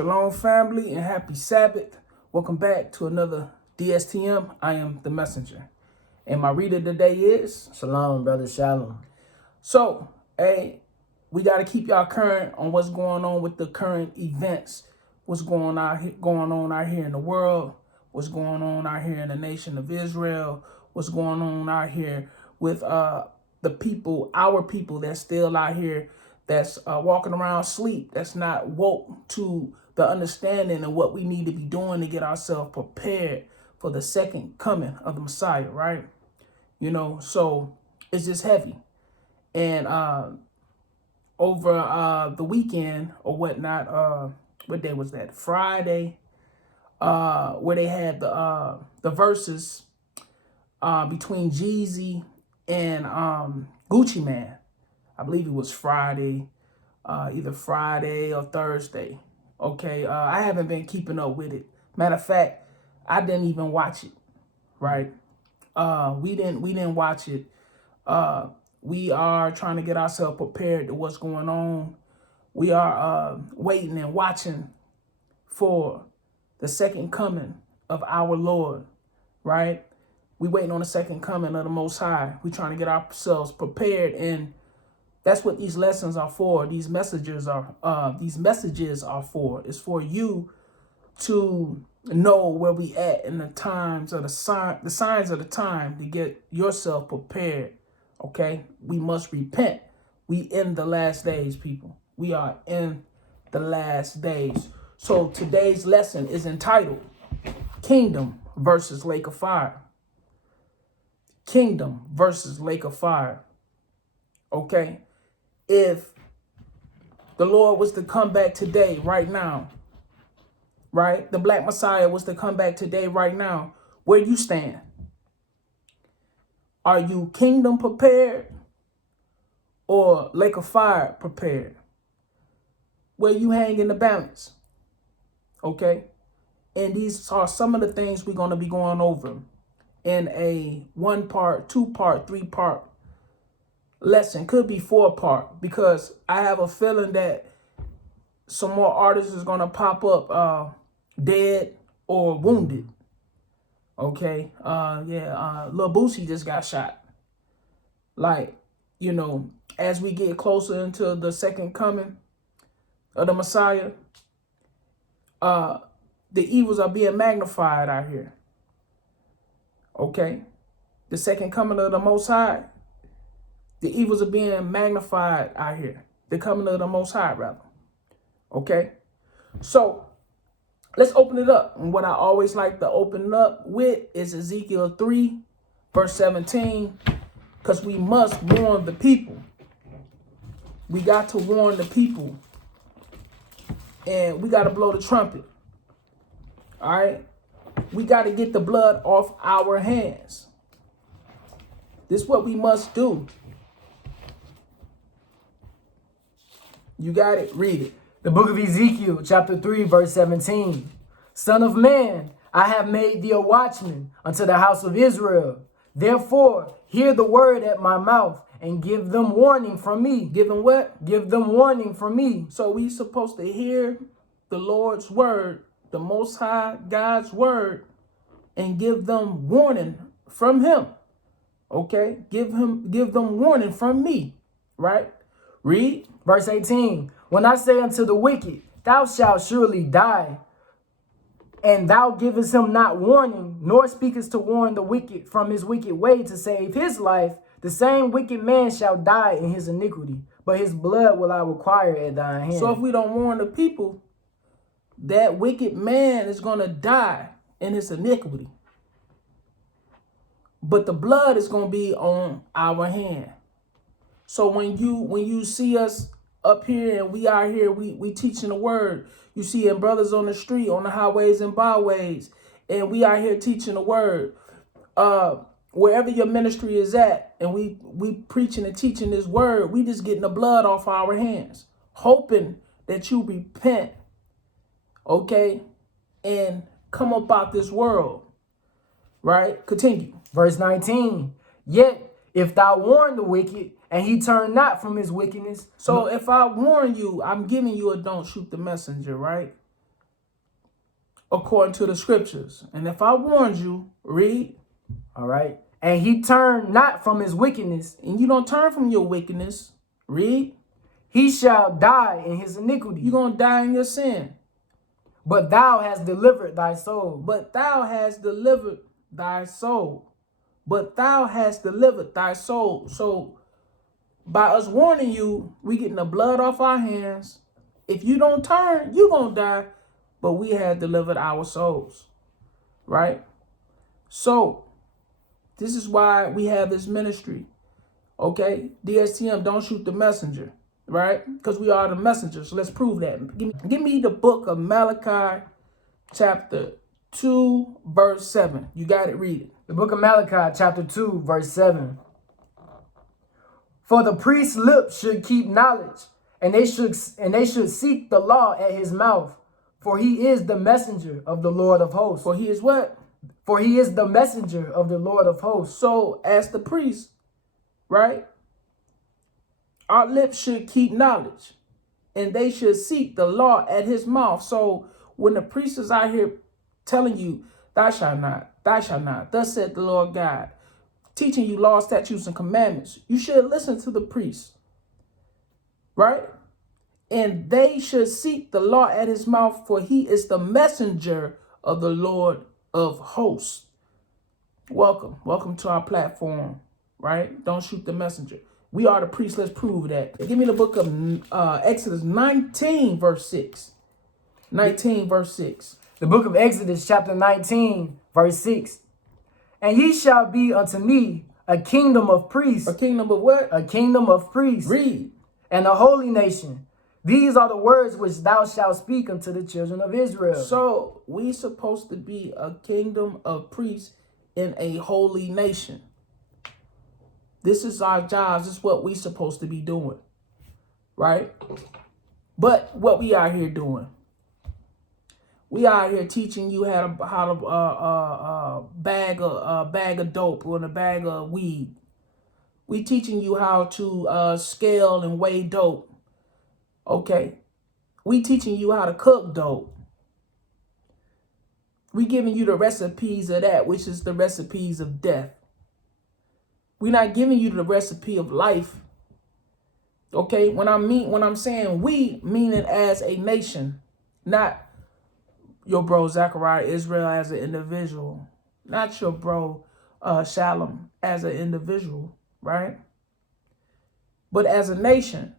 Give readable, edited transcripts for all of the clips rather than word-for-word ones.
Shalom, family, and happy Sabbath. Welcome back to another DSTM. I am the messenger. And my reader today is... Shalom, brother, shalom. So, we got to keep y'all current on what's going on with the current events. What's going on out here in the world. What's going on out here in the nation of Israel. What's going on out here with the people, our people that's still out here, that's walking around asleep, that's not woke to the understanding of what we need to be doing to get ourselves prepared for the second coming of the Messiah, right? You know, so it's just heavy. And over the weekend or whatnot, what day was that? Friday, where they had the verses between Jeezy and Gucci Man. I believe it was Friday, either Friday or Thursday. Okay, I haven't been keeping up with it. Matter of fact, I didn't even watch it. Right? We didn't watch it. We are trying to get ourselves prepared to what's going on. We are waiting and watching for the second coming of our Lord. Right? We waiting on the second coming of the Most High. We trying to get ourselves prepared, and that's what these lessons are for. These messages are for. It's for you to know where we at in the times of the signs of the time to get yourself prepared. Okay, we must repent. We in the last days, people. We are in the last days. So today's lesson is entitled Kingdom versus Lake of Fire. Kingdom versus Lake of Fire. Okay. If the Lord was to come back today, right now, right? The Black Messiah was to come back today, right now, where you stand? Are you kingdom prepared or lake of fire prepared? Where you hang in the balance? Okay. And these are some of the things we're going to be going over in a 1-part, 2-part, 3-part lesson. Could be 4-part, because I have a feeling that some more artists is going to pop up dead or wounded. Okay. Lil Boosie just got shot. Like, you know, as we get closer into the second coming of the Messiah, the evils are being magnified out here. Okay. The second coming of the Most High, the evils are being magnified out here. The coming of the Most High, rather. Okay. So let's open it up. And what I always like to open it up with is Ezekiel 3, verse 17, because we must warn the people. We got to warn the people. And we got to blow the trumpet. All right. We got to get the blood off our hands. This is what we must do. You got it? Read it. The book of Ezekiel, chapter 3, verse 17. Son of man, I have made thee a watchman unto the house of Israel. Therefore, hear the word at my mouth and give them warning from me. Give them what? Give them warning from me. So we supposed to hear the Lord's word, the Most High God's word, and give them warning from him. Okay? Give them warning from me. Right? Read. Verse 18. When I say unto the wicked, thou shalt surely die, and thou givest him not warning, nor speakest to warn the wicked from his wicked way to save his life, the same wicked man shall die in his iniquity, but his blood will I require at thine hand. So if we don't warn the people, that wicked man is going to die in his iniquity. But the blood is going to be on our hand. So when you see us up here and we out here, we teaching the word. You see brothers on the street, on the highways and byways, and we out here teaching the word. Wherever your ministry is at, and we preaching and teaching this word, we just getting the blood off our hands, hoping that you repent, okay, and come up out this world. Right? Continue. Verse 19. Yet if thou warn the wicked, and he turn not from his wickedness. So if I warn you, I'm giving you a don't shoot the messenger, right? according to the scriptures. And if I warned you, read. All right. And he turned not from his wickedness. And you don't turn from your wickedness, read. He shall die in his iniquity. You're going to die in your sin. But thou hast delivered thy soul. But thou hast delivered thy soul. But thou hast delivered thy soul. So by us warning you, we getting the blood off our hands. If you don't turn, you're going to die. But we have delivered our souls. Right? So this is why we have this ministry. Okay? DSTM, don't shoot the messenger. Right? Because we are the messengers. So let's prove that. Give me the book of Malachi, chapter 2, verse 7. You got it, read it. The book of Malachi, chapter 2, verse 7. For the priest's lips should keep knowledge, and they should seek the law at his mouth. For he is the messenger of the Lord of hosts. For he is what? For he is the messenger of the Lord of hosts. So as the priest, right? Our lips should keep knowledge, and they should seek the law at his mouth. So when the priest is out here telling you, thou shalt not, thus said the Lord God, teaching you law, statutes, and commandments, you should listen to the priest, right? And they should seek the law at his mouth, for he is the messenger of the Lord of hosts. Welcome to our platform, right? Don't shoot the messenger. We are the priests. Let's prove that. Give me the book of Exodus 19, verse 6. 19, verse 6. The book of Exodus, chapter 19, verse 6. And ye shall be unto me a kingdom of priests. A kingdom of what? A kingdom of priests. Read. And a holy nation. These are the words which thou shalt speak unto the children of Israel. So we supposed to be a kingdom of priests in a holy nation. This is our jobs. This is what we supposed to be doing, right? But what we out here doing, we out here teaching you how to bag a dope or a bag of weed. We teaching you how to scale and weigh dope. Okay, we teaching you how to cook dope. We giving you the recipes of that, which is the recipes of death. We're not giving you the recipe of life. Okay, when I'm saying we, mean it as a nation, not your bro Zechariah Israel as an individual, not your bro Shalom as an individual, right? But as a nation,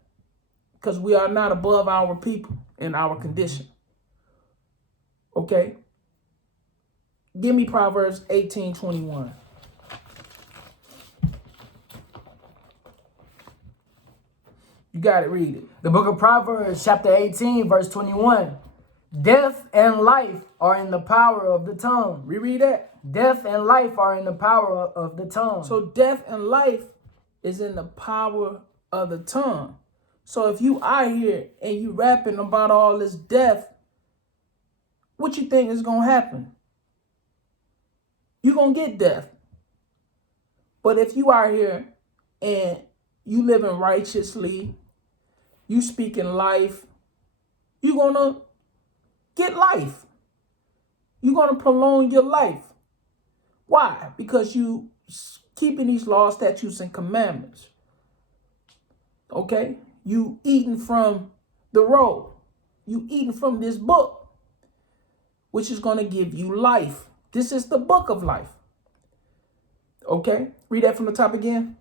because we are not above our people in our condition. Okay, give me Proverbs 18:21. You got it, read it. The book of Proverbs, chapter 18, verse 21. Death and life are in the power of the tongue. Reread that. Death and life are in the power of the tongue. So death and life is in the power of the tongue. So if you out here and you rapping about all this death, what you think is going to happen? You're going to get death. But if you out here and you living righteously, you speaking life, you're going to get life. You're going to prolong your life. Why? Because you keeping these laws, statutes, and commandments. Okay? You eating from the road. You eating from this book, which is going to give you life. This is the book of life. Okay? Read that from the top again.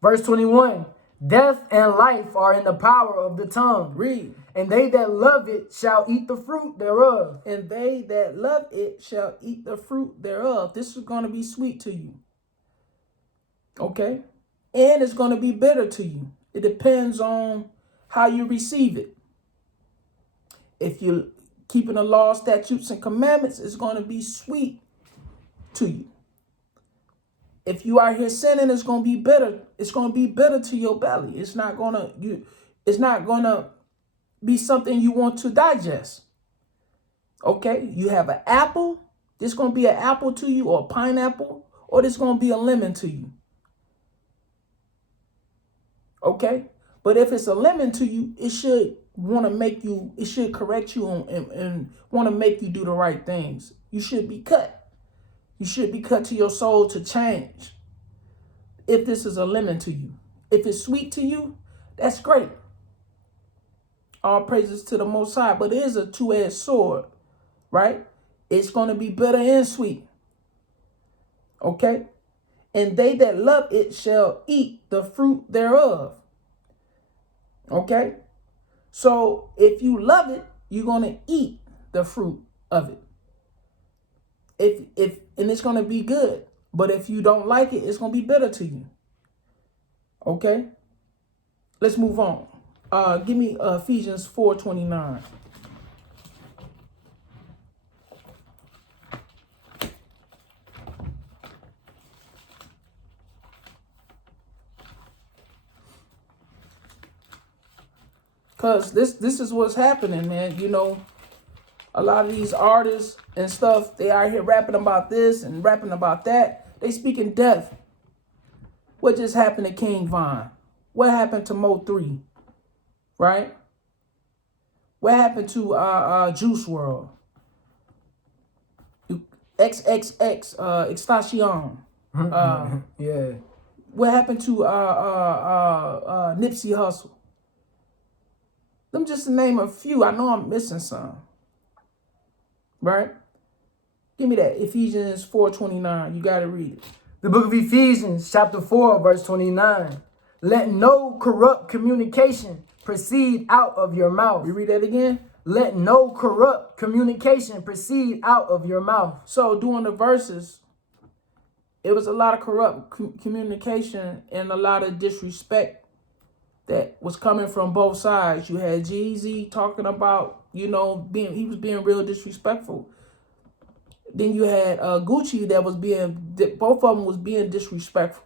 Verse 21. Death and life are in the power of the tongue. Read. And they that love it shall eat the fruit thereof. And they that love it shall eat the fruit thereof. This is going to be sweet to you. Okay? And it's going to be bitter to you. It depends on how you receive it. If you're keeping the law, statutes, and commandments, it's going to be sweet to you. If you are here sinning, it's going to be bitter. It's going to be bitter to your belly. It's not going to be something you want to digest. Okay? You have an apple. This going to be an apple to you, or a pineapple, or this going to be a lemon to you. Okay? But if it's a lemon to you, it should want to make you, it should correct you and want to make you do the right things. You should be cut. You should be cut to your soul to change. If this is a lemon to you, if it's sweet to you, that's great. All praises to the Most High, but it is a two-edged sword, right? It's going to be bitter and sweet. Okay? And they that love it shall eat the fruit thereof. Okay? So if you love it, you're going to eat the fruit of it. And it's going to be good. But if you don't like it, it's going to be bitter to you. Okay? Let's move on. Give me Ephesians 4:29. Because this is what's happening, man. You know, a lot of these artists and stuff, they out here rapping about this and rapping about that. They speaking death. What just happened to King Von? What happened to Mo 3? Right? What happened to Juice World? XXX Extacion. Yeah. What happened to Nipsey Hussle? Them just to name a few. I know I'm missing some. Right? Give me that. Ephesians 4:29. You got to read it. The book of Ephesians, chapter 4, verse 29. Let no corrupt communication proceed out of your mouth. You read that again? Let no corrupt communication proceed out of your mouth. So during the verses, it was a lot of corrupt communication and a lot of disrespect that was coming from both sides. You had Jeezy talking about, he was being real disrespectful. Then you had Gucci that was both of them was being disrespectful.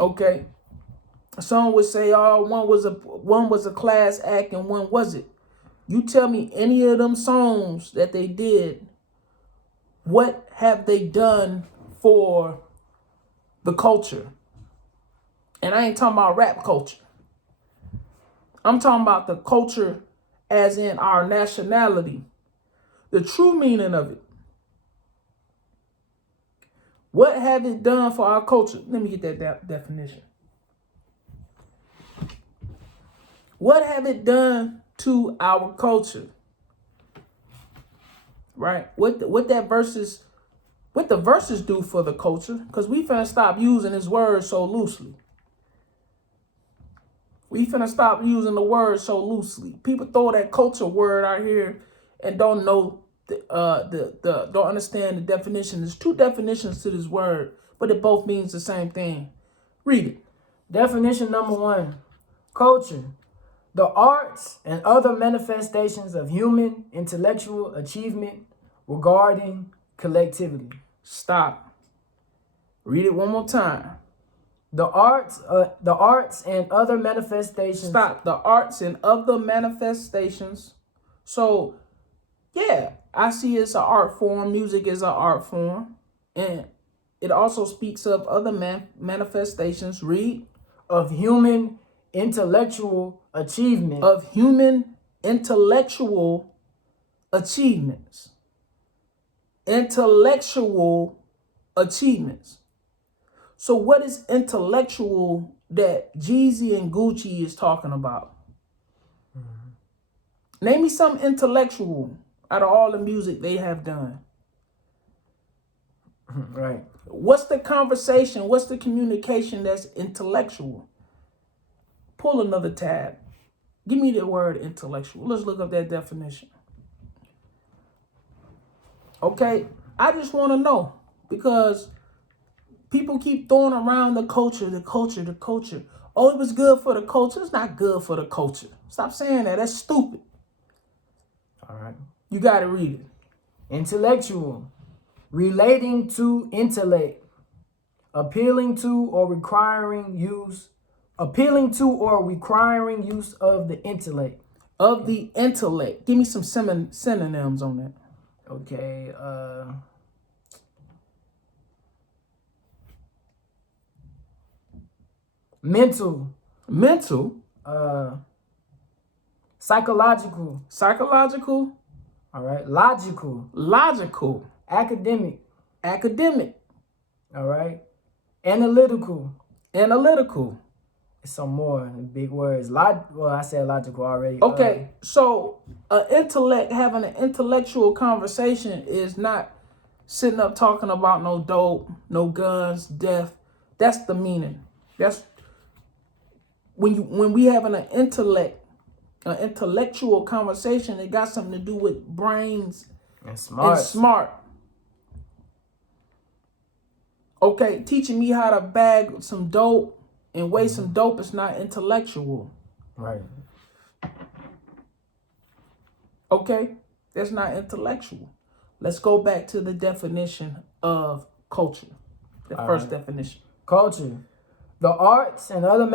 Okay. Some would say, oh, one was a class act and one wasn't. You tell me any of them songs that they did, what have they done for the culture? And I ain't talking about rap culture. I'm talking about the culture as in our nationality. The true meaning of it. What have it done for our culture? Let me get that definition. What have it done to our culture? Right? What the verses do for the culture? Because we finna stop using this word so loosely. We finna stop using the word so loosely. People throw that culture word out here and don't know don't understand the definition. There's two definitions to this word, but it both means the same thing. Read it. Definition number 1. Culture. The arts and other manifestations of human intellectual achievement regarding collectivity. Stop. Read it one more time. The arts and other manifestations. Stop. The arts and other manifestations. So, yeah, I see it's an art form. Music is an art form. And it also speaks of other manifestations. Read. Of human intellectual achievement. Of human intellectual achievements. Intellectual achievements. So what is intellectual that Jeezy and Gucci is talking about? Mm-hmm. Name me some intellectual out of all the music they have done. Right. What's the conversation? What's the communication that's intellectual? Pull another tab. Give me the word intellectual. Let's look up that definition. Okay, I just want to know because people keep throwing around the culture. Oh, it was good for the culture. It's not good for the culture. Stop saying that. That's stupid. All right. You got to read it. Intellectual. Relating to intellect. Appealing to or requiring use of the intellect. Of the intellect. Give me some synonyms on that. Okay. Mental. Mental? Psychological. Psychological. All right. Logical. Logical. Academic. Academic. All right. Analytical. Analytical. Some more big words. Well, I said logical already. Okay, so having an intellectual conversation is not sitting up talking about no dope, no guns, death. That's the meaning. That's when we having an intellectual conversation. It got something to do with brains and smart. Okay, teaching me how to bag some dope and weigh some dope is not intellectual. Right. Okay, that's not intellectual. Let's go back to the definition of culture. The first definition. Culture. The arts and other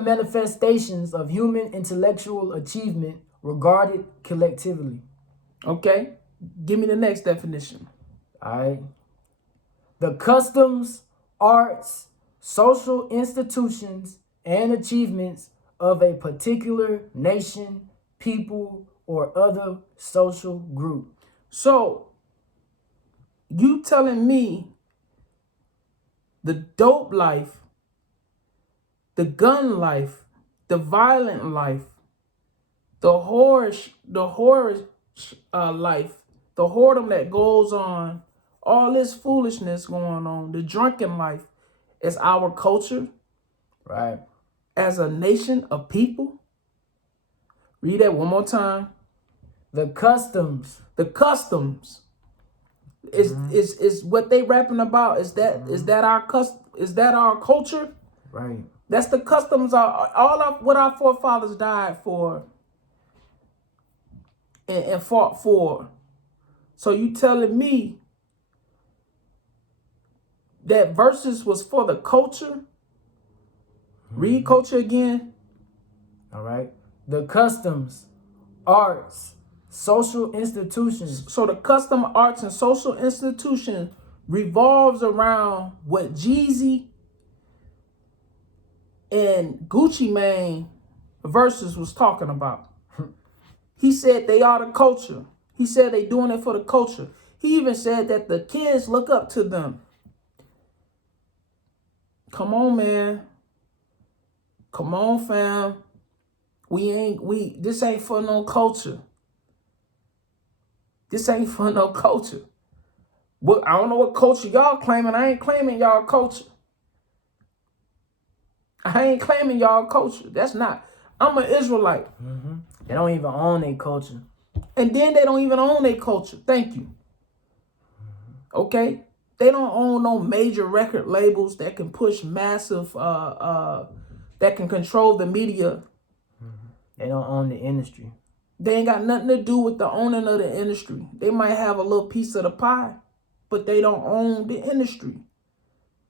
manifestations of human intellectual achievement regarded collectively. Okay, give me the next definition. All right. The customs, arts, social institutions, and achievements of a particular nation, people, or other social group. So, you telling me the dope life, the gun life, the violent life, the horror life, the whoredom that goes on, all this foolishness going on, the drunken life is our culture? Right. As a nation of people? Read that one more time. The customs. The customs is what they rapping about. Is that our culture? Right. That's the customs. All of what our forefathers died for and fought for. So you telling me that verses was for the culture? Read culture again. All right. The customs, arts, social institutions. So the custom, arts, and social institution revolves around what Jeezy and Gucci Mane verses was talking about. He said they are the culture. He said they doing it for the culture. He even said that the kids look up to them. Come on, man. Come on, fam. This ain't for no culture. This ain't for no culture. Well, I don't know what culture y'all claiming. I ain't claiming y'all culture. I ain't claiming y'all culture. That's not. I'm an Israelite. Mm-hmm. They don't even own their culture. And then they don't even own their culture. Thank you. Okay? They don't own no major record labels that can push massive, that can control the media. They don't own the industry. They ain't got nothing to do with the owning of the industry. They might have a little piece of the pie, but they don't own the industry.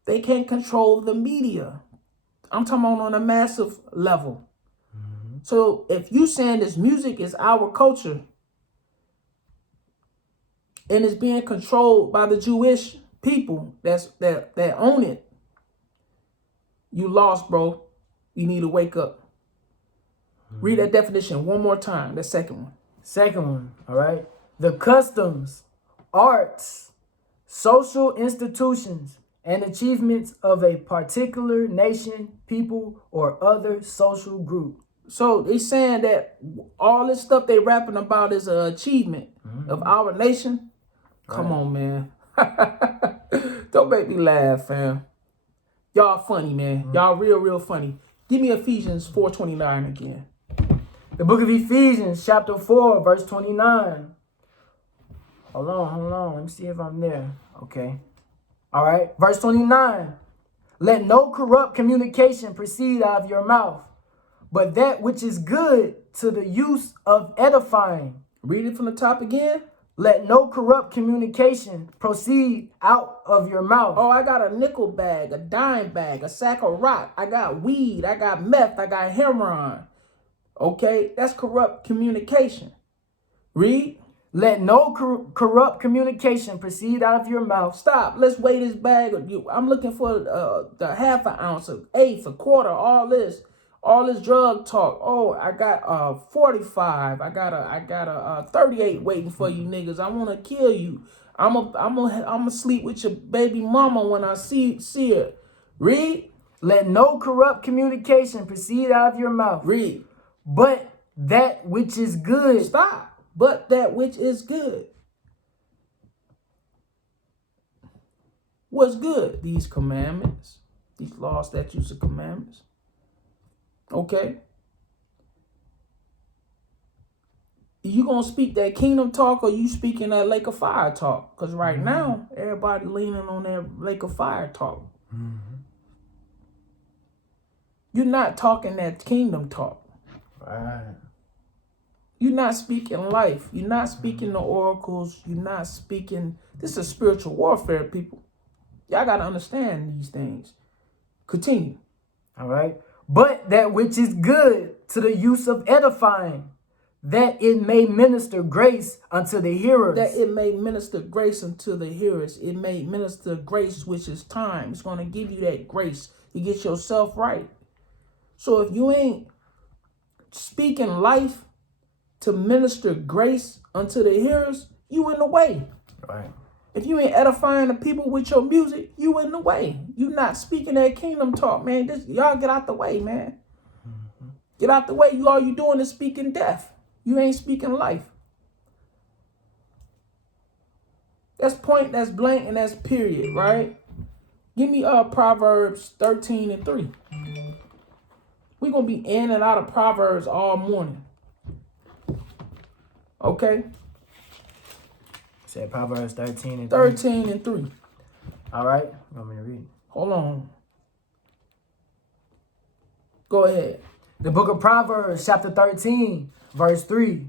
They can't control the media. I'm talking about on a massive level. Mm-hmm. So if you saying this music is our culture and it's being controlled by the Jewish people that own it, you lost, bro. You need to wake up. Read that definition one more time, the second one. Second one, all right? The customs, arts, social institutions, and achievements of a particular nation, people, or other social group. So they saying that all this stuff they rapping about is an achievement of our nation? Come on, man. Don't make me laugh, fam. Y'all funny, man. Y'all real funny. Give me Ephesians 4:29 again. The book of Ephesians, chapter 4, verse 29. Hold on. Let me see if I'm there. Okay. All right. Verse 29. Let no corrupt communication proceed out of your mouth, but that which is good to the use of edifying. Read it from the top again. Let no corrupt communication proceed out of your mouth. Oh, I got a nickel bag, a dime bag, a sack of rock. I got weed. I got meth. I got heroin. Okay, that's corrupt communication. Read. Let no corrupt communication proceed out of your mouth. Stop. Let's weigh this bag. I'm looking for the half an ounce, an eighth, a quarter, all this. All this drug talk. Oh, I got 45. I got a 38 waiting for you niggas. I want to kill you. I'm sleep with your baby mama when I see her. Read. Let no corrupt communication proceed out of your mouth. Read. But that which is good. Stop. But that which is good. What's good? These commandments. These laws, statutes, and commandments. Okay. You gonna speak that kingdom talk, or you speaking that lake of fire talk? Because right now, everybody leaning on that lake of fire talk. You're not talking that kingdom talk. Right. You're not speaking life. You're not speaking the oracles. You're not speaking. This is spiritual warfare, people. Y'all got to understand these things. Continue. All right. But that which is good to the use of edifying, that it may minister grace unto the hearers. That it may minister grace unto the hearers. It may minister grace, which is time. It's going to give you that grace. You get yourself right. So if you ain't speaking life to minister grace unto the hearers, you in the way. Right. If you ain't edifying the people with your music, you in the way. You not speaking that kingdom talk, man. Y'all get out the way, man. Get out the way. All you doing is speaking death. You ain't speaking life. That's point, that's blank, and that's period, right? Give me Proverbs 13:3. We're going to be in and out of Proverbs all morning. Okay? Said Proverbs 13:3. 13:3. All right. You want me to read? Hold on. Go ahead. The book of Proverbs, chapter 13, verse 3.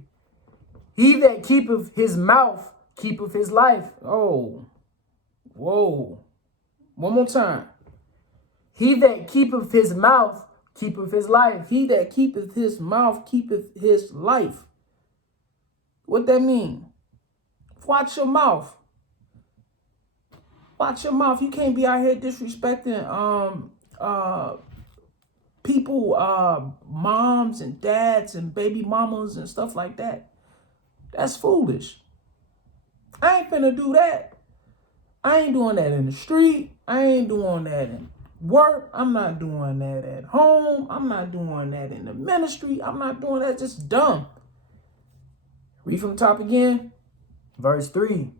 He that keepeth his mouth keepeth his life. Oh. Whoa. One more time. He that keepeth his mouth keepeth his life. He that keepeth his mouth keepeth his life. What that mean? Watch your mouth. Watch your mouth. You can't be out here disrespecting people, moms and dads and baby mamas and stuff like that. That's foolish. I ain't finna do that. I ain't doing that in the street. I ain't doing that in work. I'm not doing that at home. I'm not doing that in the ministry. I'm not doing that. Just dumb. Read from the top again. Verse 3.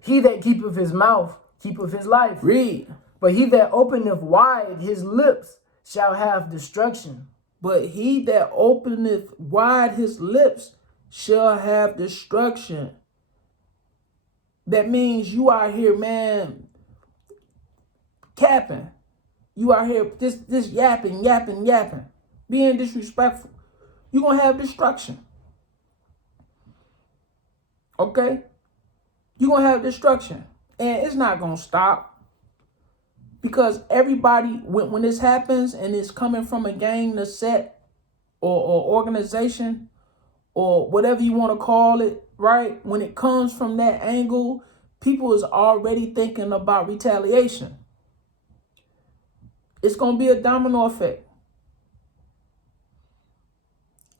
He that keepeth his mouth keepeth his life. Read. But he that openeth wide his lips shall have destruction. But he that openeth wide his lips shall have destruction. That means you out here, man, capping. You out here just yapping, being disrespectful. You're going to have destruction. Okay? You're going to have destruction. And it's not going to stop. Because everybody, when this happens and it's coming from a gang, a set, or organization, or whatever you want to call it, right? When it comes from that angle, people is already thinking about retaliation. It's going to be a domino effect.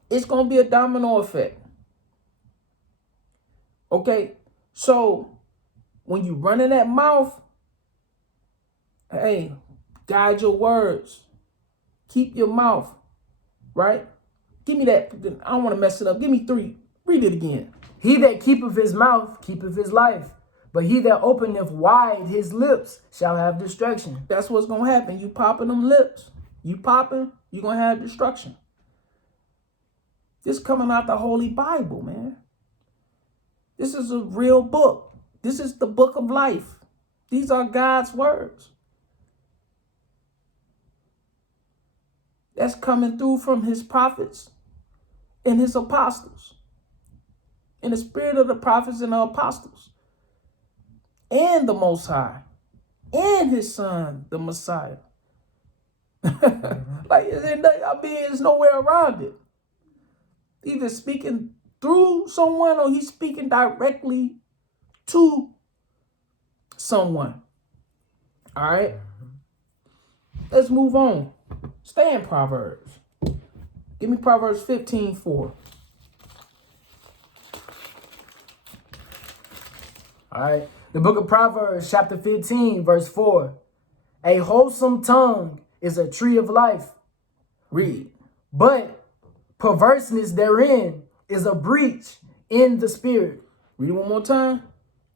It's going to be a domino effect. Okay? So, when you run in that mouth, hey, guide your words. Keep your mouth, right? Give me that. I don't want to mess it up. Give me 3. Read it again. He that keepeth his mouth keepeth his life. But he that openeth wide his lips shall have destruction. That's what's going to happen. You popping them lips. You popping, you're going to have destruction. This coming out the Holy Bible, man. This is a real book. This is the book of life. These are God's words. That's coming through from his prophets and his apostles. In the spirit of the prophets and the apostles. And the Most High. And his son, the Messiah. There's nowhere around it. Either speaking through someone or he's speaking directly to someone. All right? Let's move on. Stay in Proverbs. Give me Proverbs 15:4. All right. The book of Proverbs, chapter 15, verse 4. A wholesome tongue is a tree of life. Read. But perverseness therein is a breach in the spirit. Read it one more time.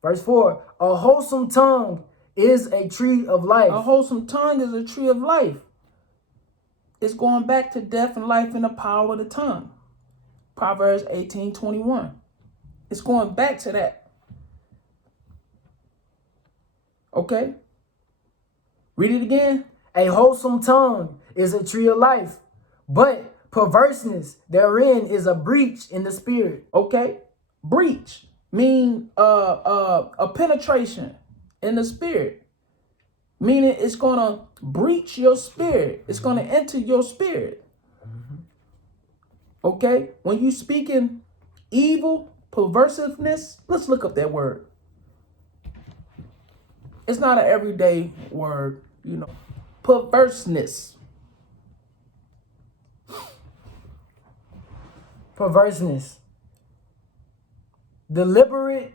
Verse 4. A wholesome tongue is a tree of life. A wholesome tongue is a tree of life. It's going back to death and life and the power of the tongue. Proverbs 18:21. It's going back to that. Okay? Read it again. A wholesome tongue is a tree of life, but perverseness therein is a breach in the spirit. Okay? Breach mean a penetration in the spirit. Meaning it's going to breach your spirit. It's going to enter your spirit. Okay? When you speaking evil, perversiveness, let's look up that word. It's not an everyday word, you know. Perverseness. Perverseness. Deliberate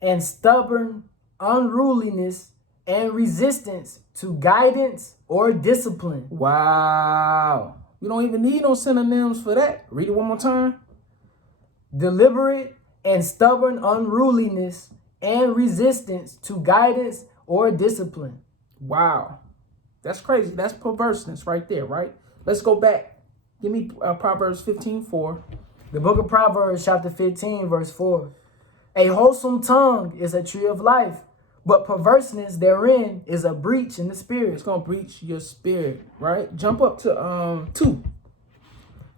and stubborn unruliness and resistance to guidance or discipline. Wow. You don't even need no synonyms for that. Read it one more time. Deliberate and stubborn unruliness and resistance to guidance or discipline. Wow. That's crazy. That's perverseness right there, right? Let's go back. Give me Proverbs 15:4. The book of Proverbs, chapter 15, verse 4. A wholesome tongue is a tree of life, but perverseness therein is a breach in the spirit. It's going to breach your spirit, right? Jump up to 2.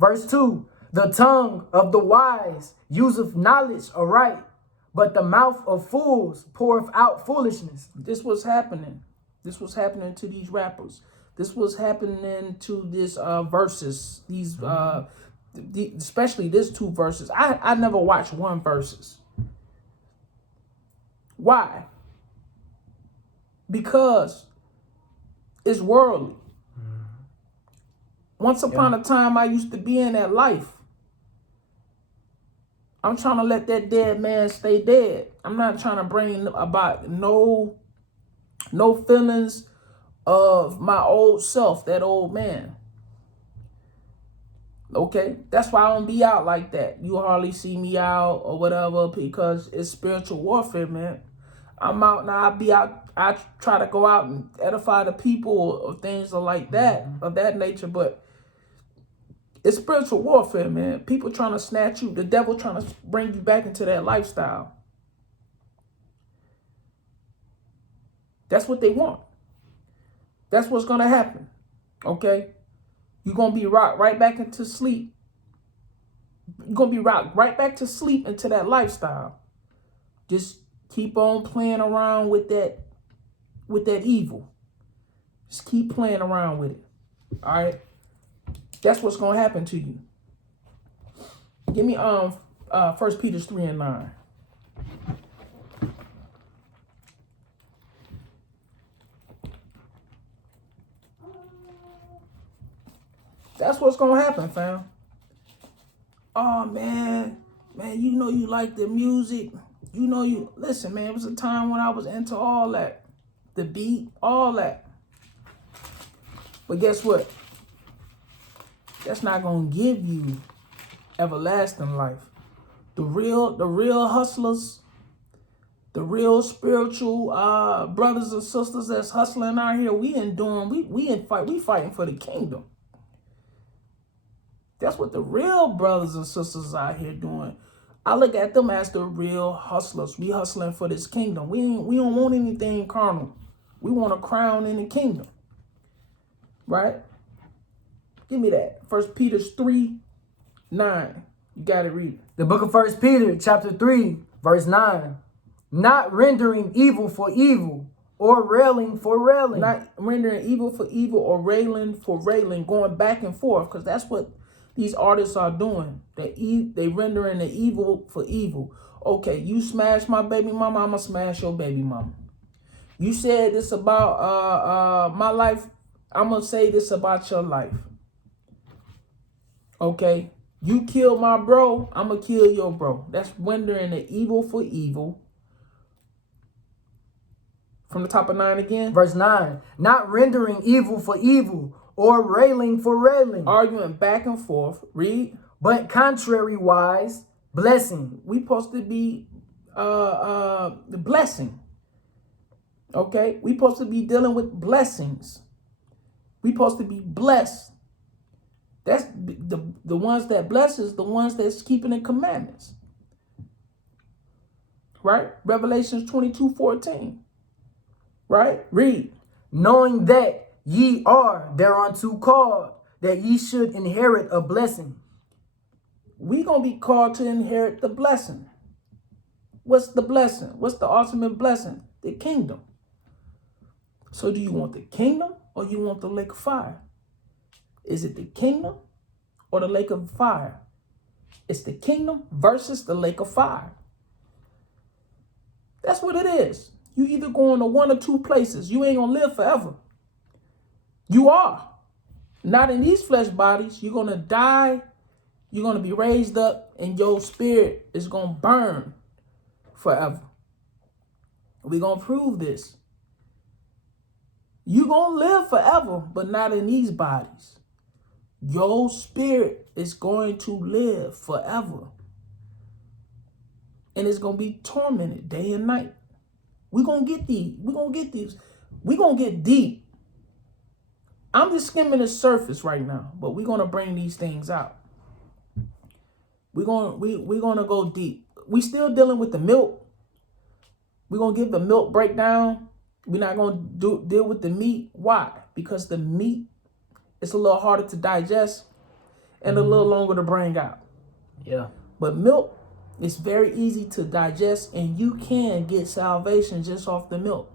Verse 2. The tongue of the wise useth knowledge aright, but the mouth of fools poureth out foolishness. This was happening. This was happening to these rappers. This was happening to this verses. These especially this 2 verses. I never watched 1 verses. Why? Because it's worldly. Once upon a time, I used to be in that life. I'm trying to let that dead man stay dead. I'm not trying to bring about no feelings of my old self, that old man. Okay? That's why I don't be out like that. You hardly see me out or whatever because it's spiritual warfare, man. I'm out now. I be out. I try to go out and edify the people or things like that, of that nature. But it's spiritual warfare, man. People trying to snatch you. The devil trying to bring you back into that lifestyle. That's what they want. That's what's going to happen. Okay? You're going to be rocked right back into sleep. You're going to be rocked right back to sleep into that lifestyle. Just keep on playing around with that evil. Just keep playing around with it. All right? That's what's going to happen to you. Give me 1 Peter 3:9. That's what's going to happen, fam. Oh, man, you know you like the music. You know listen, man, it was a time when I was into all that. The beat, all that. But guess what? That's not going to give you everlasting life. The real hustlers, the real spiritual brothers and sisters that's hustling out here, we fighting for the kingdom. That's what the real brothers and sisters out here doing. I look at them as the real hustlers. We hustling for this kingdom. We don't want anything carnal. We want a crown in the kingdom. Right? Give me that. 1 Peter 3:9. You got to read it. The book of 1 Peter, chapter 3, verse 9. Not rendering evil for evil or railing for railing. Not rendering evil for evil or railing for railing. Going back and forth. Because that's what these artists are doing. They rendering the evil for evil. Okay, you smash my baby mama, I'ma smash your baby mama. You said this about my life, I'm gonna say this about your life. Okay? You kill my bro, I'm going to kill your bro. That's rendering the evil for evil. From the top of 9 again. Verse 9. Not rendering evil for evil or railing for railing. Arguing back and forth. Read. But contrariwise, blessing. We supposed to be the blessing. Okay? We supposed to be dealing with blessings. We supposed to be blessed. That's the ones that blesses, the ones that's keeping the commandments. Right? Revelations 22:14. Right? Read. Knowing that ye are thereunto called, that ye should inherit a blessing. We gonna be called to inherit the blessing. What's the blessing? What's the ultimate blessing? The kingdom. So do you want the kingdom or you want the lake of fire? Is it the kingdom or the lake of fire? It's the kingdom versus the lake of fire. That's what it is. You either going to one or two places. You ain't gonna live forever. You are. Not in these flesh bodies. You're gonna die. You're gonna be raised up and your spirit is gonna burn forever. We're gonna prove this. You're gonna live forever, but not in these bodies. Your spirit is going to live forever. And it's going to be tormented day and night. We're going to get these. We're going to get these. We're going to get deep. I'm just skimming the surface right now, but we're going to bring these things out. We're going to go deep. We still dealing with the milk. We're going to give the milk breakdown. We're not going to deal with the meat. Why? Because the meat is a little harder to digest and a little longer to bring out. Yeah. But milk is very easy to digest and you can get salvation just off the milk.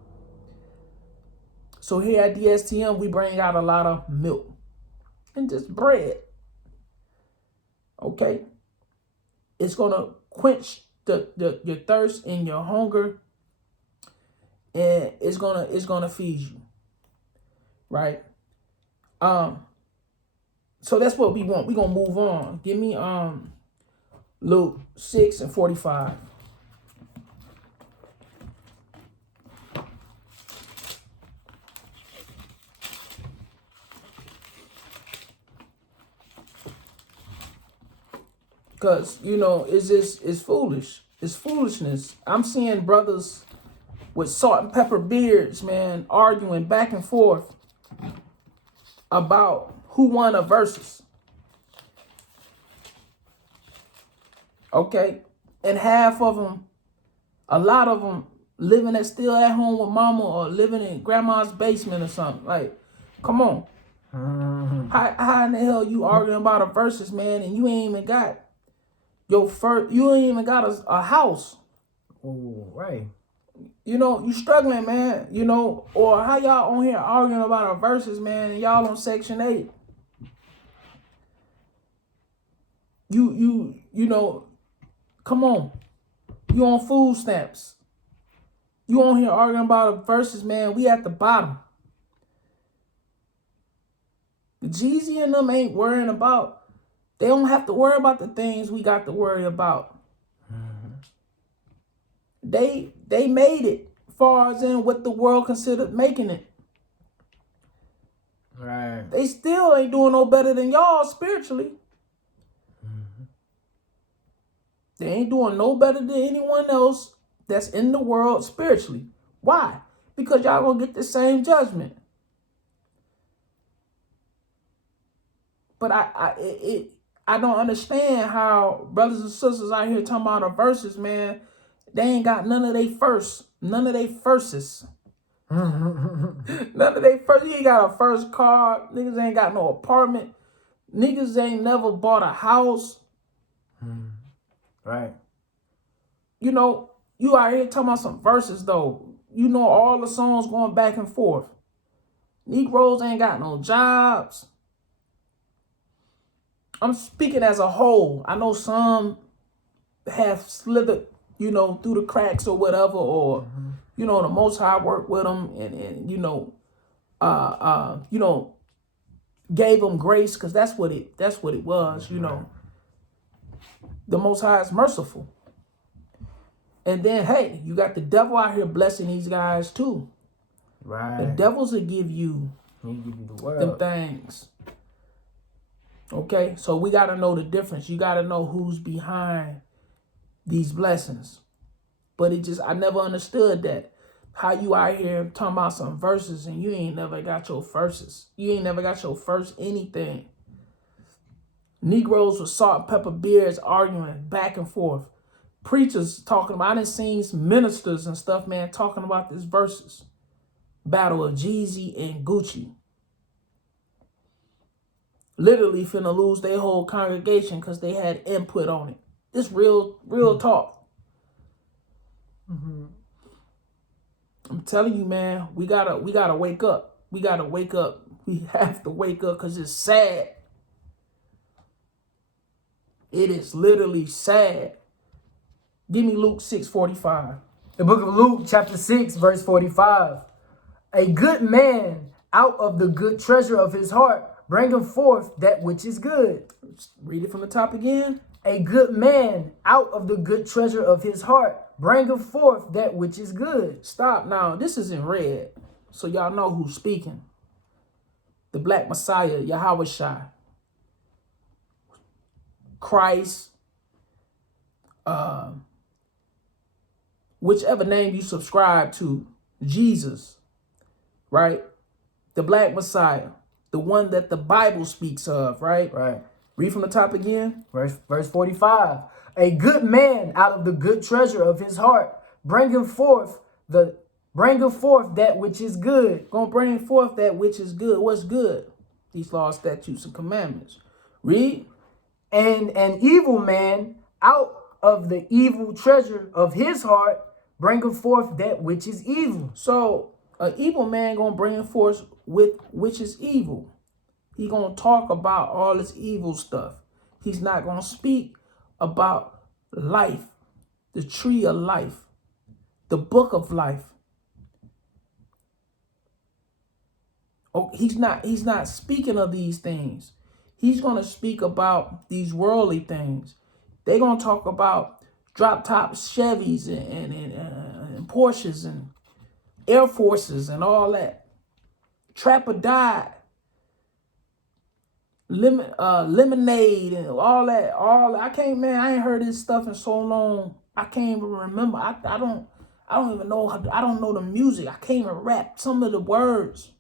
So here at DSTM, we bring out a lot of milk and just bread. Okay? It's going to quench your thirst and your hunger. And it's gonna feed you. Right? So that's what we want. We're gonna move on. Give me Luke 6:45. Because it's foolish. It's foolishness. I'm seeing brothers with salt and pepper beards, man, arguing back and forth about who won a versus. Okay? And half of them, a lot of them still at home with mama or living in grandma's basement or something. Like, come on. How in the hell you arguing about a versus, man, and you ain't even got you ain't even got a house. Oh, right. You struggling, man, or how y'all on here arguing about a versus, man, and y'all on Section 8. Come on. You on food stamps. You on here arguing about a versus, man. We at the bottom. The Jeezy and them ain't worrying about, they don't have to worry about the things we got to worry about. They made it far as in what the world considered making it. Right. They still ain't doing no better than y'all spiritually. They ain't doing no better than anyone else that's in the world spiritually. Why? Because y'all gonna get the same judgment. But I don't understand how brothers and sisters out here talking about a verses, man. They ain't got none of they firsts. None of they firsts. None of they first. You ain't got a first car. Niggas ain't got no apartment. Niggas ain't never bought a house. Right. You out here talking about some verses, though. All the songs going back and forth. Negroes ain't got no jobs. I'm speaking as a whole. I know some have slithered, through the cracks or whatever, or, the Most High work with them and gave them grace, because that's what it was, you know. The Most High is merciful. And then, hey, you got the devil out here blessing these guys too. Right. The devils will give you the world. them things. Okay, so we got to know the difference. You got to know who's behind these blessings. But I never understood that. How you out here talking about some verses and you ain't never got your verses. You ain't never got your first anything. Negroes with salt and pepper beards arguing back and forth. Preachers talking about, I done seen ministers and stuff, man, talking about these verses. Battle of Jeezy and Gucci. Literally finna lose their whole congregation because they had input on it. This real talk. I'm telling you, man, we gotta wake up. We gotta wake up. We have to wake up because it's sad. It is literally sad. Give me Luke 6:45. The book of Luke, chapter 6, verse 45. A good man out of the good treasure of his heart bringeth forth that which is good. Read it from the top again. A good man out of the good treasure of his heart bringeth forth that which is good. Stop now. This is in red, so y'all know who's speaking. The Black Messiah, Yahweh Shai. Christ, whichever name you subscribe to, Jesus, right? The Black Messiah, the one that the Bible speaks of, right? Right. Read from the top again. Verse 45. A good man out of the good treasure of his heart bringeth forth that which is good. Gonna bring forth that which is good. What's good? These laws, statutes, and commandments. Read. And an evil man out of the evil treasure of his heart bringeth forth that which is evil. So an evil man gonna bring forth with which is evil. He gonna talk about all this evil stuff. He's not gonna speak about life, the tree of life, the book of life. Oh, he's not speaking of these things. He's gonna speak about these worldly things. They're gonna talk about drop top Chevys and Porsches and Air Forces and all that. Trap or die. Lemonade and all that. I ain't heard this stuff in so long. I can't even remember. I don't even know. I don't know the music. I can't even rap some of the words.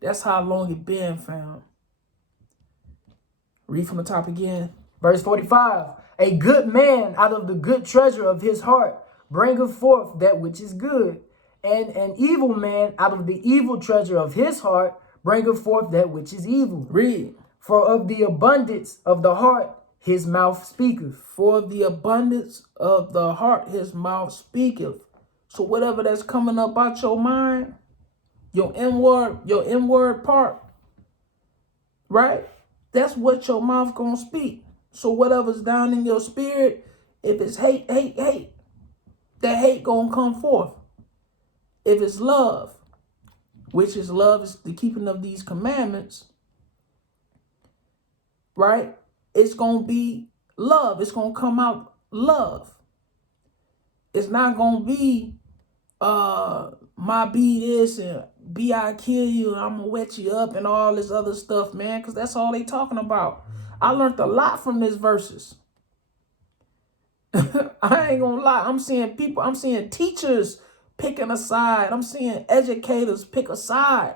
That's how long it been, fam. Read from the top again. Verse 45. A good man out of the good treasure of his heart bringeth forth that which is good. And an evil man out of the evil treasure of his heart bringeth forth that which is evil. Read. For of the abundance of the heart his mouth speaketh. For the abundance of the heart his mouth speaketh. So whatever that's coming up out your mind, your inward part, right? That's what your mouth gonna speak. So whatever's down in your spirit, if it's hate, that hate gonna come forth. If it's love, which is love is the keeping of these commandments, right? It's gonna be love. It's gonna come out love. It's not gonna be my be this and be I kill you and I'm gonna wet you up and all this other stuff, man, because that's all they talking about. I learned a lot from these verses. I ain't gonna lie. I'm seeing teachers picking a side. I'm seeing educators pick a side.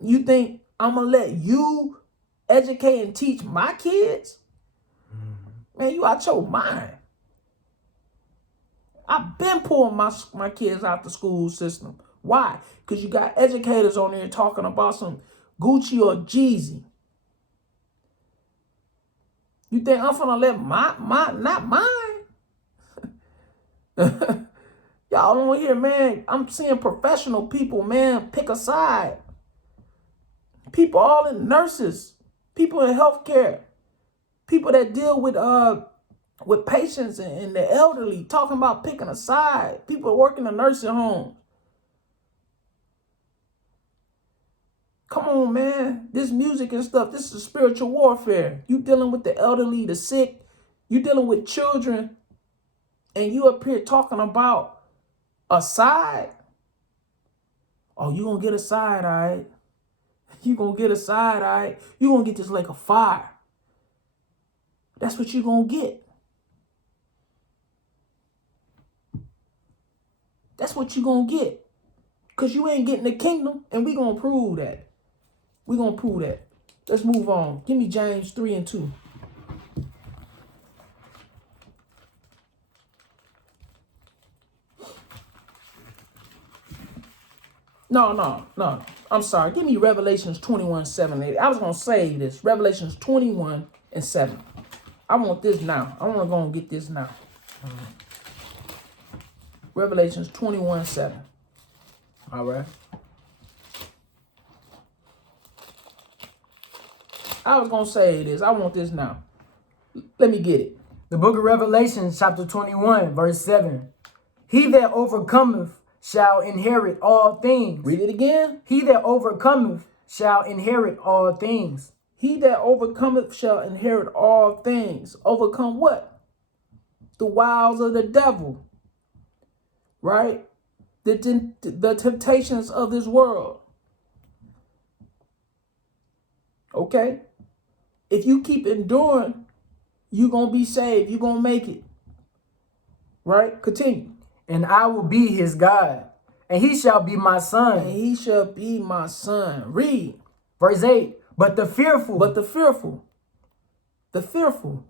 You think I'm gonna let you educate and teach my kids? Man, you out your mind. I've been pulling my kids out the school system. Why? Because you got educators on there talking about some Gucci or Jeezy. You think I'm gonna let not mine? Y'all don't hear, man. I'm seeing professional people, man, pick a side. People all in nurses, people in healthcare, people that deal with patients and the elderly, talking about picking a side. People working in nursing homes. Come on, man. This music and stuff, this is spiritual warfare. You dealing with the elderly, the sick. You dealing with children. And you up here talking about a side. Oh, you gonna get a side, all right? You gonna get a side, all right? You gonna get this lake of fire. That's what you gonna get. That's what you gonna get. Because you ain't getting the kingdom, and we gonna prove that. We gonna prove that. Let's move on. Give me James 3 and 2. No. I'm sorry. Give me Revelations 21, 7, 8. I was going to save this. Revelations 21 and 7. I want this now. I want to go and get this now. Revelations 21, 7. All right. I was going to say this. I want this now. Let me get it. The book of Revelation, chapter 21, verse 7. He that overcometh shall inherit all things. Read it again. He that overcometh shall inherit all things. He that overcometh shall inherit all things. Overcome what? The wiles of the devil. Right? The temptations of this world. Okay? If you keep enduring, you're going to be saved. You're going to make it. Right? Continue. And I will be his God, and he shall be my son. And he shall be my son. Read. Verse 8. But the fearful.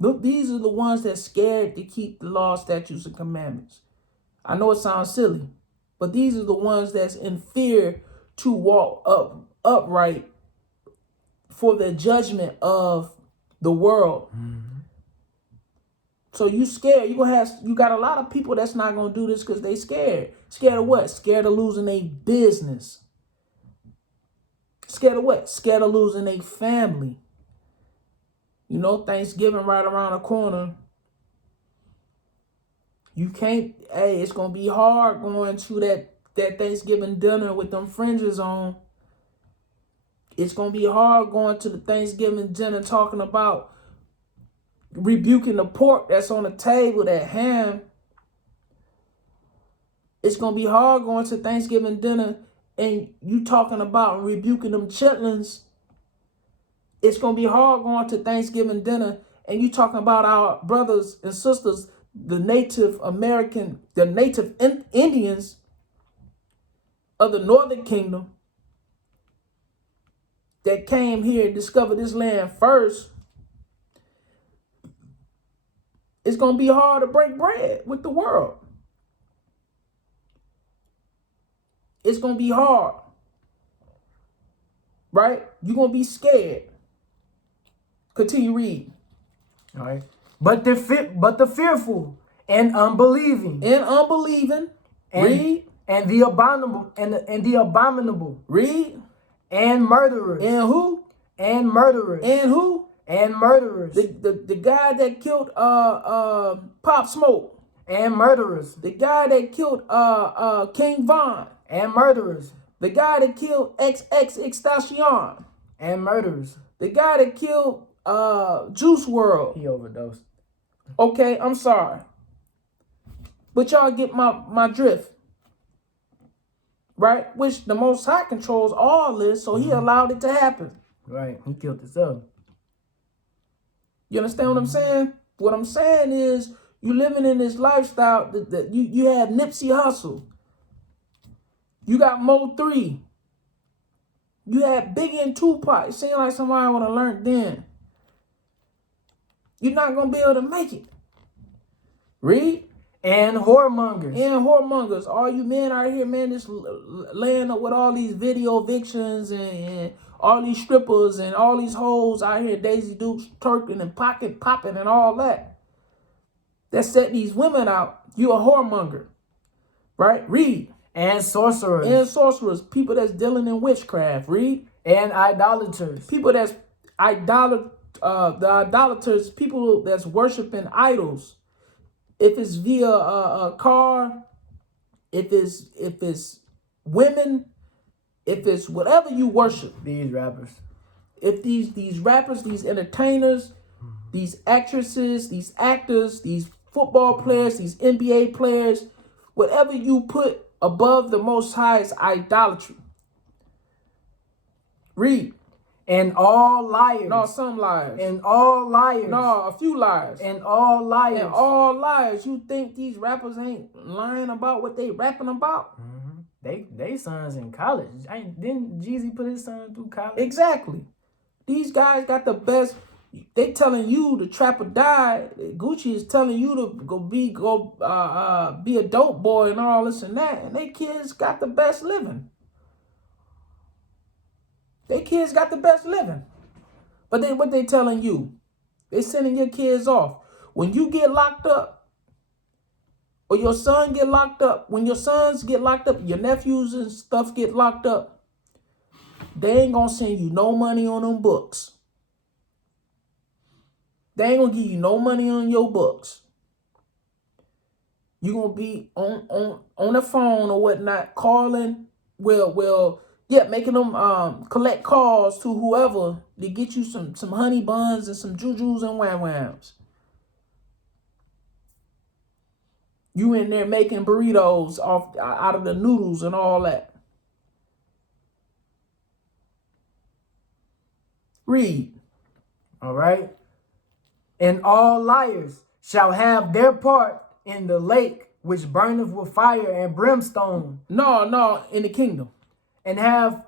Look, these are the ones that's scared to keep the law, statutes, and commandments. I know it sounds silly, but these are the ones that's in fear to walk upright for the judgment of the world. Mm-hmm. So you scared. You got a lot of people that's not gonna do this because they scared. Scared of what? Scared of losing their business. Scared of what? Scared of losing their family. You know, Thanksgiving right around the corner. You can't, it's gonna be hard going to that Thanksgiving dinner with them fringes on. It's gonna be hard going to the Thanksgiving dinner talking about rebuking the pork that's on the table, that ham. It's going to be hard going to Thanksgiving dinner and you talking about rebuking them chitlins. It's going to be hard going to Thanksgiving dinner and you talking about our brothers and sisters, the Native Indians of the Northern Kingdom that came here and discovered this land first. It's going to be hard to break bread with the world. It's going to be hard. Right? You're going to be scared. Continue reading. All right. But the fearful and unbelieving. Read. And the abominable. Read. And murderers. And who? And murderers. And who? And murderers. The guy that killed Pop Smoke. And murderers. The guy that killed King Von. And murderers. The guy that killed XXXTentacion. And murderers. The guy that killed Juice WRLD. He overdosed. Okay, I'm sorry. But y'all get my drift. Right? Which the Most High controls all this, so he allowed it to happen. Right. He killed himself. You understand what I'm saying? What I'm saying is you living in this lifestyle that you have Nipsey Hussle. You got Mo 3. You had Biggie and Tupac. It seemed like somebody would have learned then. You're not going to be able to make it. Read. And whoremongers. And whoremongers. All you men out here, man, just laying up with all these video evictions and all these strippers and all these hoes out here, Daisy Dukes, twerking and pocket popping and all that. That set these women out. You a whoremonger. Right? Read. And sorcerers. And sorcerers. People that's dealing in witchcraft. Read. And idolaters. People that's the idolaters, people that's worshiping idols. If it's via a car, if it's women, if it's whatever you worship, These rappers. if these rappers, these entertainers, these actresses, these actors, these football players, these NBA players, whatever you put above the Most High is idolatry. Read. And all liars. No, some liars. And all liars. No, a few liars. And all liars. And all liars. You think these rappers ain't lying about what they rapping about? They sons in college. Didn't Jeezy put his son through college? Exactly. These guys got the best. They telling you to trap or die. Gucci is telling you to be a dope boy and all this and that. And they kids got the best living. They kids got the best living. But what they telling you? They sending your kids off. When you get locked up, or your son get locked up, when your sons get locked up, your nephews and stuff get locked up, they ain't gonna send you no money on them books. They ain't gonna give you no money on your books. You gonna be on the phone or whatnot, calling, making them collect calls to whoever to get you some honey buns and some jujus and wham-whams. You in there making burritos out of the noodles and all that. Read. All right. And all liars shall have their part in the lake which burneth with fire and brimstone. No, in the kingdom. And have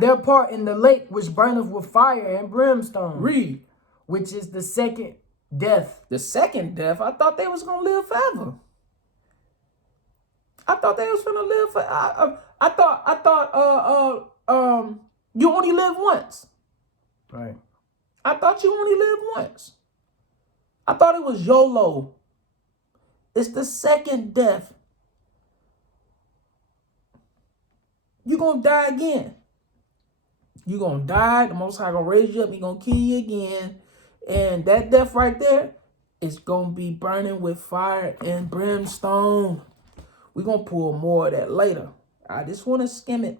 their part in the lake which burneth with fire and brimstone. Read. Which is the second death. The second death? I thought they was going to live forever. I thought they was going to live forever. I thought you only live once. Right. I thought you only live once. I thought it was YOLO. It's the second death. You're going to die again. You're going to die. The Most High going to raise you up. He's going to kill you again. And that death right there is going to be burning with fire and brimstone. We're going to pull more of that later. I just want to skim it.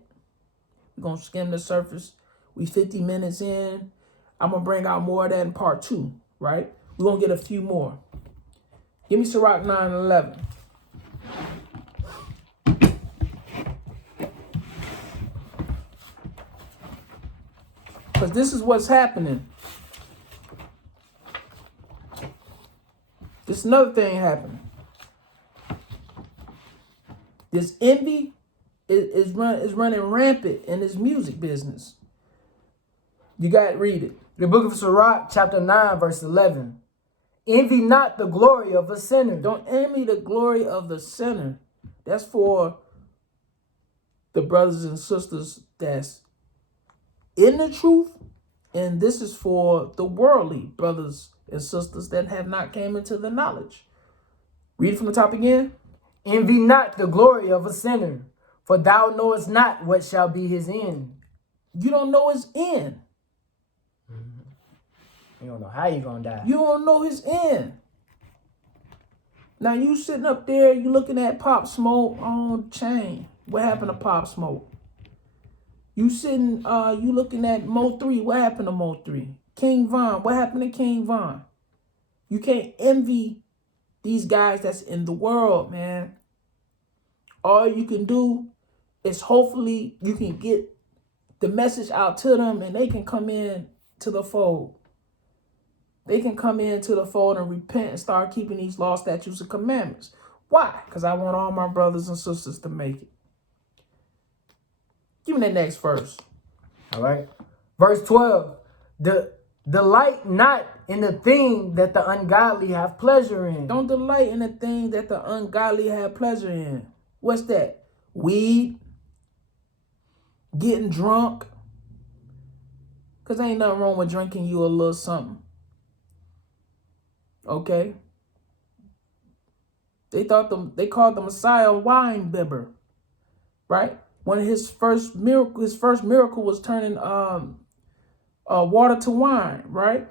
We're going to skim the surface. We 50 minutes in. I'm going to bring out more of that in part 2, right? We're going to get a few more. Give me Sirach 9:11. Because this is what's happening. This another thing happening. This envy is running rampant in this music business. You got to read it. The book of Sirach, chapter 9, verse 11. Envy not the glory of a sinner. Don't envy the glory of the sinner. That's for the brothers and sisters that's in the truth. And this is for the worldly brothers and sisters that have not came into the knowledge. Read it from the top again. Envy not the glory of a sinner, for thou knowest not what shall be his end. You don't know his end. You don't know how you're going to die. You don't know his end. Now you sitting up there, you looking at Pop Smoke on chain. What happened to Pop Smoke? You sitting, you looking at Mo 3. What happened to Mo 3? King Von. What happened to King Von? You can't envy these guys that's in the world, man. All you can do is hopefully you can get the message out to them and they can come in to the fold. They can come into the fold and repent and start keeping these law, statutes, and commandments. Why? Because I want all my brothers and sisters to make it. Give me that next verse. All right. Verse 12. Delight not in the thing that the ungodly have pleasure in. Don't delight in the thing that the ungodly have pleasure in. What's that? Weed. Getting drunk. Because ain't nothing wrong with drinking you a little something. Okay? They called the Messiah a wine bibber. Right? One of his first miracle was turning water to wine, right?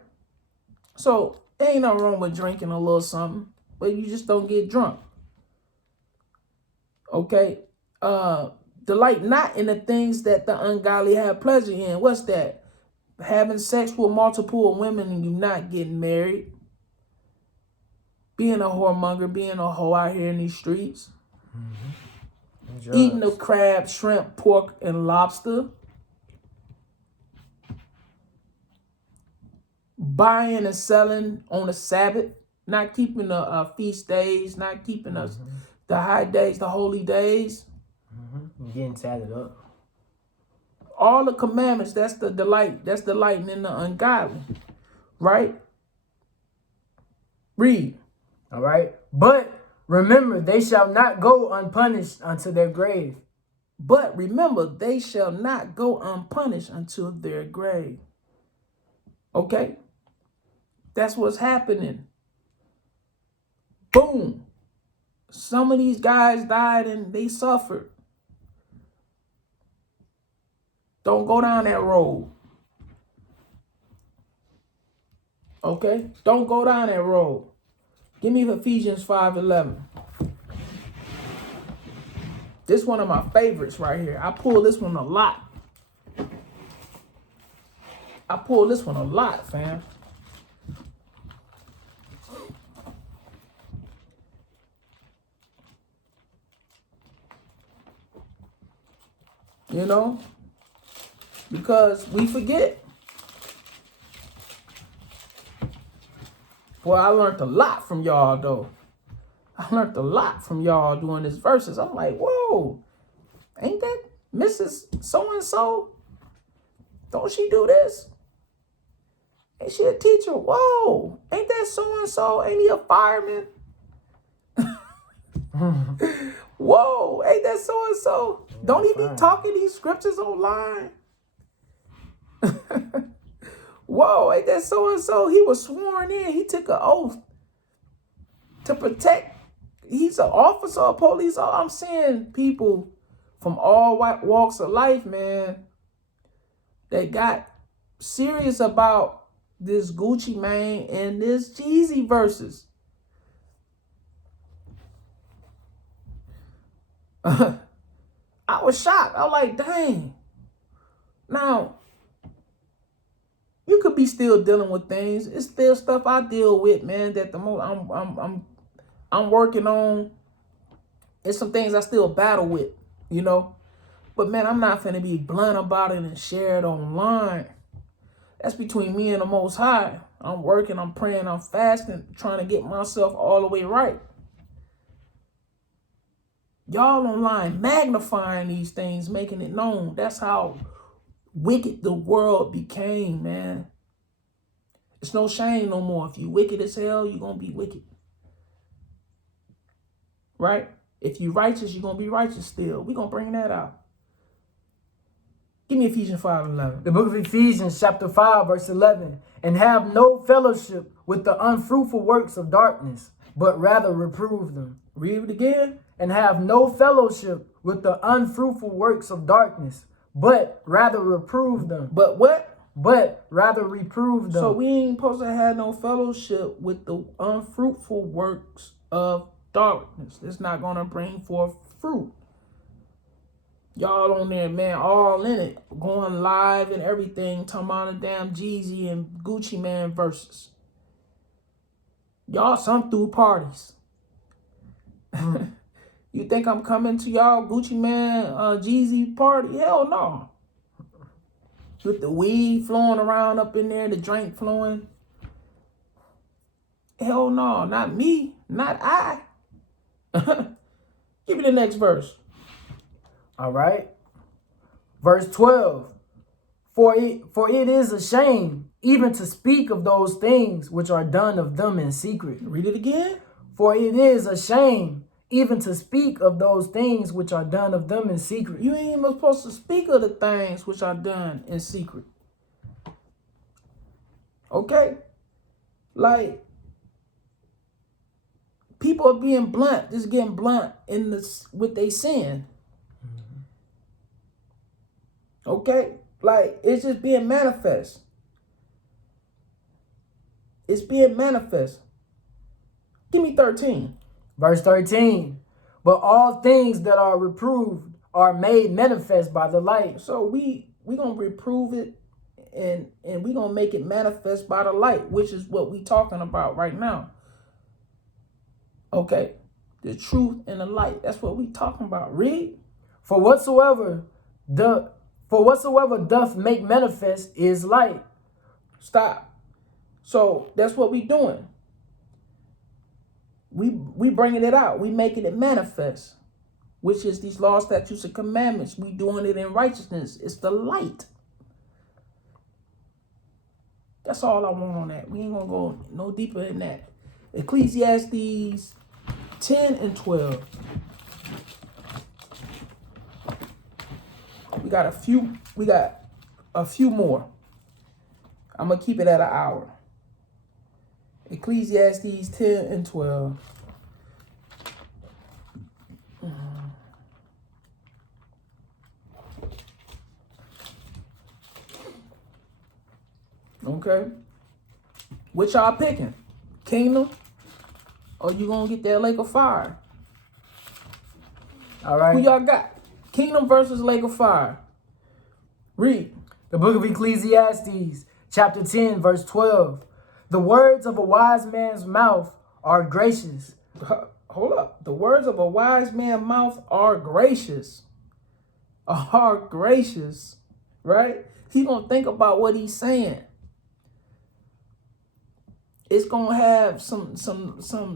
So ain't nothing wrong with drinking a little something, but you just don't get drunk. Okay? Delight not in the things that the ungodly have pleasure in. What's that? Having sex with multiple women and you not getting married. Being a whoremonger, being a hoe out here in these streets. Eating the crab, shrimp, pork, and lobster. Buying and selling on the Sabbath. Not keeping the feast days. Not keeping the high days, the holy days. Getting tatted up. All the commandments, that's the delight. That's delighting in the ungodly. Right? Read. All right. But remember, they shall not go unpunished unto their grave. But remember, they shall not go unpunished until their grave. Okay? That's what's happening. Boom. Some of these guys died and they suffered. Don't go down that road. Okay? Don't go down that road. Give me Ephesians 5:11. This is one of my favorites right here. I pull this one a lot. Fam. You know? Because we forget. Boy, I learned a lot from y'all, though. I learned a lot from y'all doing these verses. I'm like, whoa, ain't that Mrs. So-and-so? Don't she do this? Ain't she a teacher? Whoa, ain't that so-and-so? Ain't he a fireman? Whoa, ain't that so-and-so? Don't he be talking these scriptures online? Whoa, ain't that so-and-so? He was sworn in. He took an oath to protect. He's an officer, a police. I'm seeing people from all walks of life, man, that got serious about this Gucci Mane and this Jeezy verses. I was shocked. I was like, dang. Now, you could be still dealing with things. It's still stuff I deal with, man, that the most I'm working on. It's some things I still battle with, you know. But man, I'm not finna be blunt about it and share it online. That's between me and the Most High. I'm working, I'm praying, I'm fasting, trying to get myself all the way right. Y'all online magnifying these things, making it known. That's how wicked the world became, man. It's no shame no more. If you wicked as hell, you're going to be wicked. Right? If you righteous, you're going to be righteous still. We're going to bring that out. Give me Ephesians 5:11. The book of Ephesians chapter 5 verse 11. And have no fellowship with the unfruitful works of darkness, but rather reprove them. Read it again. And have no fellowship with the unfruitful works of darkness, but rather reprove them. But what? But rather reprove them. So we ain't supposed to have no fellowship with the unfruitful works of darkness. It's not going to bring forth fruit. Y'all on there, man, all in it. Going live and everything. Talking about the damn Jeezy and Gucci Mane verses. Y'all some through parties. You think I'm coming to y'all Gucci Mane, Jeezy party? Hell no. With the weed flowing around up in there, the drink flowing. Hell no, not me, not I. Give me the next verse. All right. Verse 12. For it is a shame even to speak of those things which are done of them in secret. Read it again. For it is a shame even to speak of those things which are done of them in secret. You ain't even supposed to speak of the things which are done in secret. Okay? Like, people are being blunt, just getting blunt in this with their sin. Okay? Like, it's just being manifest. It's being manifest. Give me 13. Verse 13. But all things that are reproved are made manifest by the light. So we gonna reprove it, and we gonna make it manifest by the light, which is what we talking about right now. Okay, the truth and the light. That's what we talking about. Read. For whatsoever doth make manifest is light. Stop. So that's what we doing. We bringing it out. We making it manifest, which is these laws, statutes, and commandments. We doing it in righteousness. It's the light. That's all I want on that. We ain't gonna go no deeper than that. Ecclesiastes 10 and 12. We got a few more. I'm gonna keep it at an hour. Ecclesiastes 10 and 12. Okay. What y'all picking? Kingdom? Or you gonna get that lake of fire? All right. Who y'all got? Kingdom versus lake of fire. Read. The book of Ecclesiastes, chapter 10, verse 12. The words of a wise man's mouth are gracious. Hold up. The words of a wise man's mouth are gracious. Are gracious. Right? He gonna think about what he's saying. It's gonna have some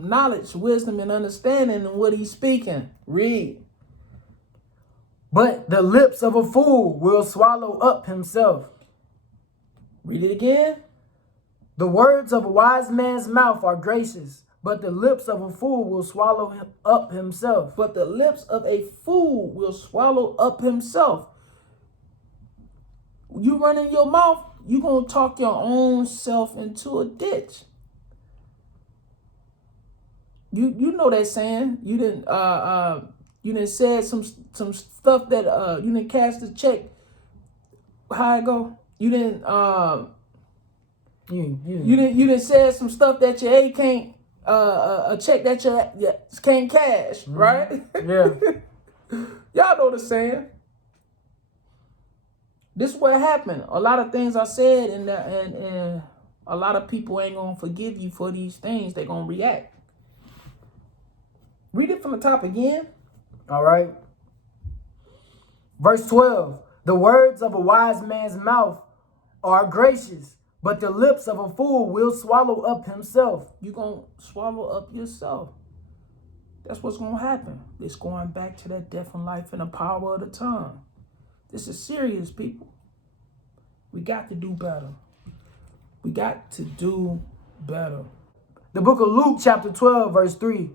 knowledge, wisdom, and understanding in what he's speaking. Read. But the lips of a fool will swallow up himself. Read it again. The words of a wise man's mouth are gracious, but the lips of a fool will swallow him up himself. But the lips of a fool will swallow up himself. You running your mouth, you gonna talk your own self into a ditch. You know that saying. You didn't said some stuff that you didn't cast a check. How it go? You didn't you didn't said some stuff that your A can't a check that your can't cash, right? Yeah. Y'all know the saying. This is what happened. A lot of things I said, and a lot of people ain't gonna forgive you for these things. They're gonna react. Read it from the top again. All right. Verse 12. The words of a wise man's mouth are gracious, but the lips of a fool will swallow up himself. You're going to swallow up yourself. That's what's going to happen. It's going back to that death and life and the power of the tongue. This is serious, people. We got to do better. We got to do better. The book of Luke, chapter 12, verse 3.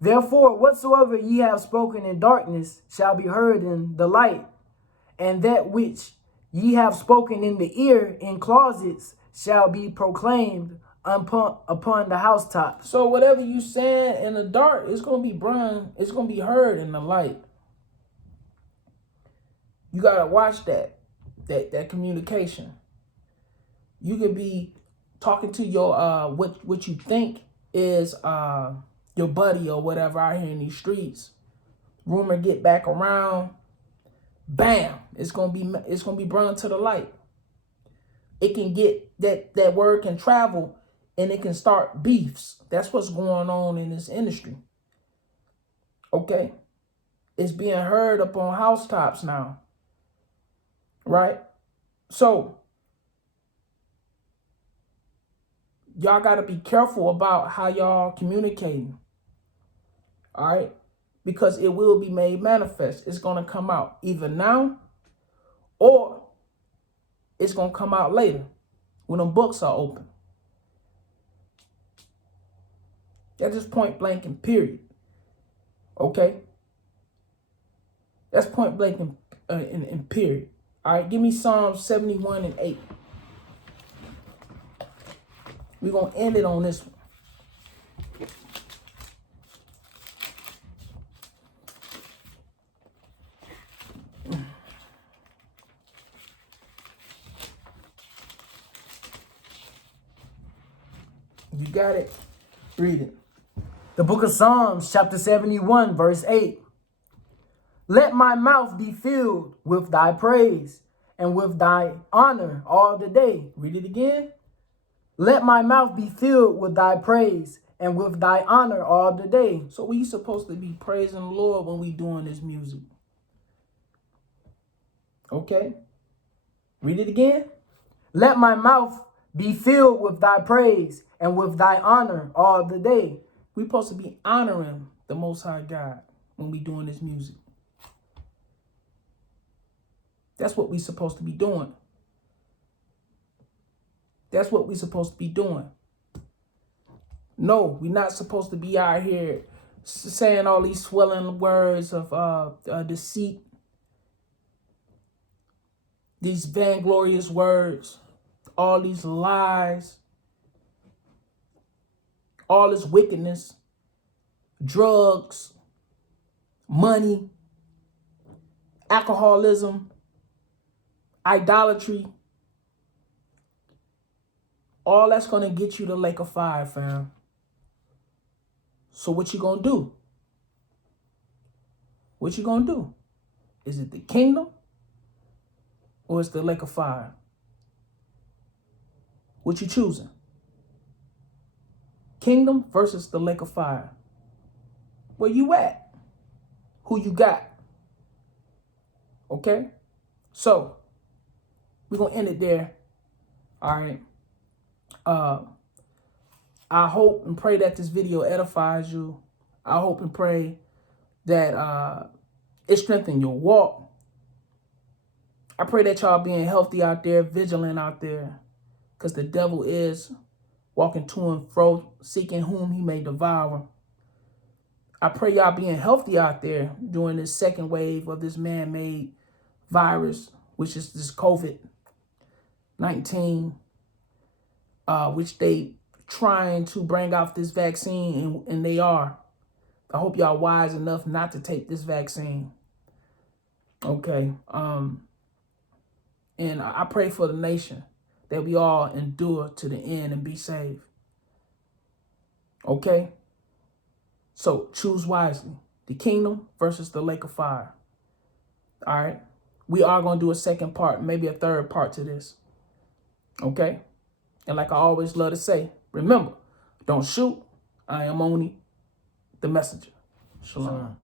Therefore, whatsoever ye have spoken in darkness shall be heard in the light, and that which ye have spoken in the ear in closets shall be proclaimed upon the housetops. So whatever you saying in the dark, it's going to be brung, it's going to be heard in the light. You got to watch that communication. You could be talking to your what you think is your buddy or whatever out here in these streets. Rumor get back around, bam, it's gonna be brought to the light. It can get that word can travel, and it can start beefs. That's what's going on in this industry. Okay, it's being heard up on housetops now, right? So y'all got to be careful about how y'all communicating. All right, because it will be made manifest. It's going to come out either now or it's going to come out later when them books are open. That's just point blank and period. Okay? That's point blank and period. All right, give me Psalm 71 and 8. We're going to end it on this one. You got it? Read it. The book of Psalms, chapter 71, verse 8. Let my mouth be filled with thy praise and with thy honor all the day. Read it again. Let my mouth be filled with thy praise and with thy honor all the day. So we supposed to be praising the Lord when we doing this music. Okay? Read it again. Let my mouth be filled with thy praise and with thy honor all the day. We supposed to be honoring the Most High God when we doing this music. That's what we supposed to be doing. That's what we supposed to be doing. No, we're not supposed to be out here saying all these swelling words of deceit, these vainglorious words, all these lies, all this wickedness, drugs, money, alcoholism, idolatry. All that's going to get you the lake of fire, fam. So what you going to do? What you going to do? Is it the kingdom or is the lake of fire? What you choosing? Kingdom versus the lake of fire. Where you at? Who you got? Okay? So, we're going to end it there. All right. I hope and pray that this video edifies you. I hope and pray that it strengthens your walk. I pray that y'all being healthy out there, vigilant out there, because the devil is walking to and fro, seeking whom he may devour. I pray y'all being healthy out there during this second wave of this man-made virus, which is this COVID-19, which they trying to bring out this vaccine, and they are. I hope y'all wise enough not to take this vaccine. Okay. And I pray for the nation that we all endure to the end and be saved. Okay? So choose wisely. The kingdom versus the lake of fire. All right? We are going to do a second part, maybe a third part to this. Okay? And like I always love to say, remember, don't shoot. I am only the messenger. Shalom.